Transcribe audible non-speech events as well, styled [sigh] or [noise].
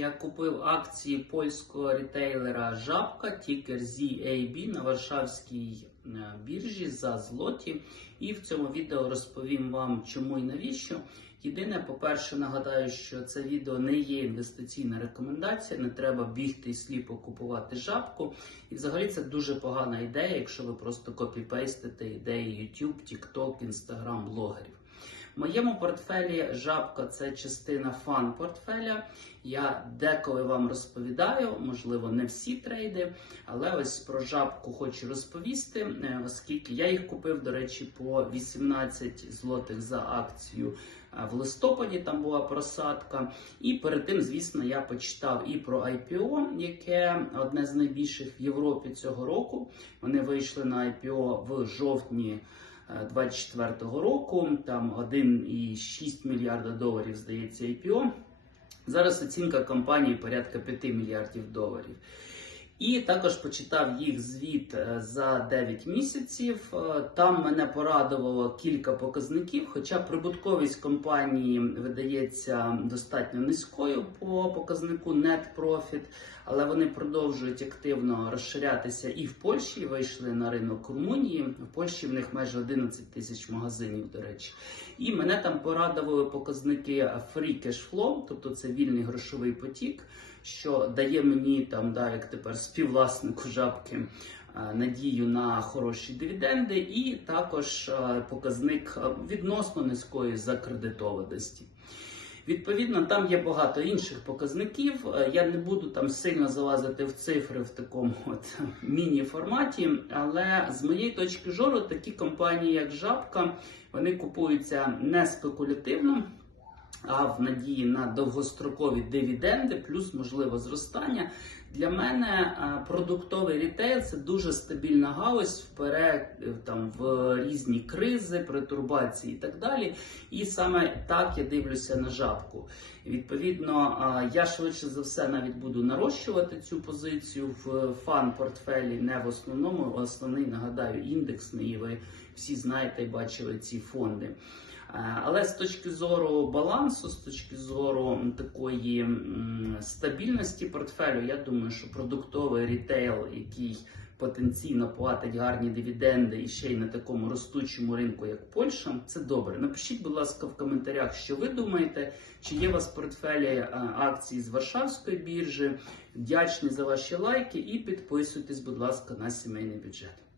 Я купив акції польського рітейлера Жабка, тікер ZAB на Варшавській е, біржі за злоті. І в цьому відео розповім вам, чому і навіщо. Єдине, по-перше, нагадаю, що це відео не є інвестиційна рекомендація, не треба бігти і сліпо купувати жабку. І взагалі це дуже погана ідея, якщо ви просто копіпейстите ідеї YouTube, TikTok, Instagram, блогерів. В моєму портфелі жабка це частина фан портфеля. Я деколи вам розповідаю, можливо, не всі трейди, але ось про жабку хочу розповісти, е, оскільки я їх купив, до речі, по 18 злотих за акцію е, в листопаді. Там була просадка. І перед тим, звісно, я почитав і про IPO, яке одне з найбільших в Європі цього року. Вони вийшли на IPO в жовтні. 24-го року, там 1,6 мільярда доларів, здається, IPO. Зараз оцінка компанії порядка 5 мільярдів доларів. І також почитав їх звіт е, за 9 місяців. Е, Там мене порадувало кілька показників, хоча прибутковість компанії видається достатньо низькою по показнику Net Profit, але вони продовжують активно розширятися і в Польщі. Вийшли на ринок Румунії. В Польщі в них майже 11 тисяч магазинів, до речі. І мене там порадували показники Free Cash Flow, тобто це вільний грошовий потік що дає мені там, да, як тепер співвласнику жабки, е, надію на хороші дивіденди, і також е, показник е, відносно низької закредитованості. Відповідно, там є багато інших показників. Я не буду там сильно залазити в цифри в такому от [laughs] міні-форматі, але з моєї точки зору такі компанії, як Жабка, вони купуються не спекулятивно а в надії на довгострокові дивіденди, плюс можливо зростання. Для мене продуктовий рітейл це дуже стабільна галузь вперед там в різні кризи, претурбації і так далі. І саме так я дивлюся на жабку. Відповідно, я швидше за все навіть буду нарощувати цю позицію в фан-портфелі, не в основному. Основний нагадаю індексний, ви всі знаєте і бачили ці фонди. Але з точки зору балансу, з точки зору такої стабільності портфелю, я думаю, що продуктовий рітейл, який потенційно платить гарні дивіденди і ще й на такому ростучому ринку, як Польща, це добре. Напишіть, будь ласка, в коментарях, що ви думаєте, чи є у вас в портфелі акції з Варшавської біржі. Вдячний за ваші лайки і підписуйтесь, будь ласка, на сімейний бюджет.